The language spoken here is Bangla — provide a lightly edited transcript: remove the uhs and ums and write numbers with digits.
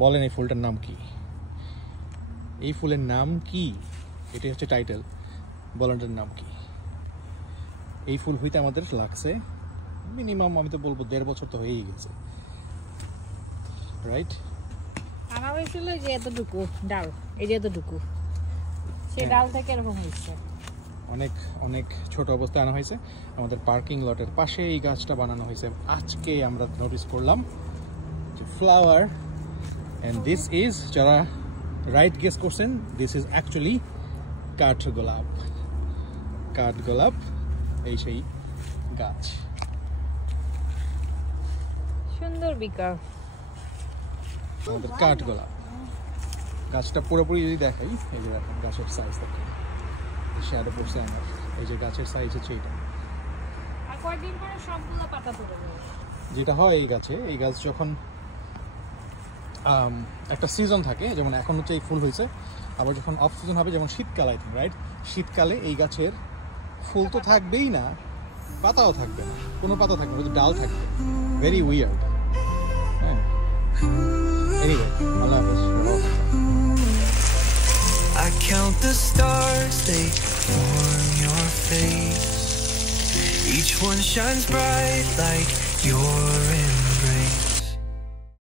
বলেন এই ফুলটার নাম কি? এই ফুলের নাম কি? এটাই হচ্ছে টাইটেল। বলেন এটার নাম কি? এই ফুল হইতে আমাদের লাগছে মিনিমাম, আমি তো বলবো 1.5 বছর তো হয়েই গেছে, রাইট? আনা হয়েছিল যে এতটুকু ডাল, এই যে এতটুকু, সেই ডাল থেকে এরকম হয়েছে। অনেক অনেক ছোট অবস্থায় আনা হয়েছে। আমাদের পার্কিং লটের পাশে এই গাছটা বানানো হয়েছে। আজকে আমরা নোটিস করলাম যে ফ্লাওয়ার, অ্যান্ড দিস ইজ, যারা রাইট গেস করছেন, দিস ইজ অ্যাকচুয়ালি কাঠগোলাপ। কাঠগোলাপ এই সেই গাছ। সুন্দর বিকাল আমাদের কাঠগোলাপ গাছটা পুরোপুরি যদি দেখাই, এই যে দেখেন গাছের সাইজ দেখেন, শ্যাডো পড়ছে আমার, এই যে গাছের সাইজ হচ্ছে এইটা। আর কয়েকদিন পরে সবগুলো পাতা পড়ে যাবে। যেটা হয় এই গাছে, এই গাছ যখন একটা সিজন থাকে, যেমন এখন হচ্ছে এই ফুল হয়েছে, আবার যখন অফ সিজন হবে, যেমন শীতকাল, আই থিঙ্ক, রাইট? শীতকালে এই গাছের ফুল তো থাকবেই না, পাতাও থাকবে না, কোনো পাতা থাকবে না, ডাল থাকবে। Very weird. হ্যাঁ, এনিওয়ে, আল্লাহ হাফেজ। I count the stars, they form your face. Each one shines bright like you're in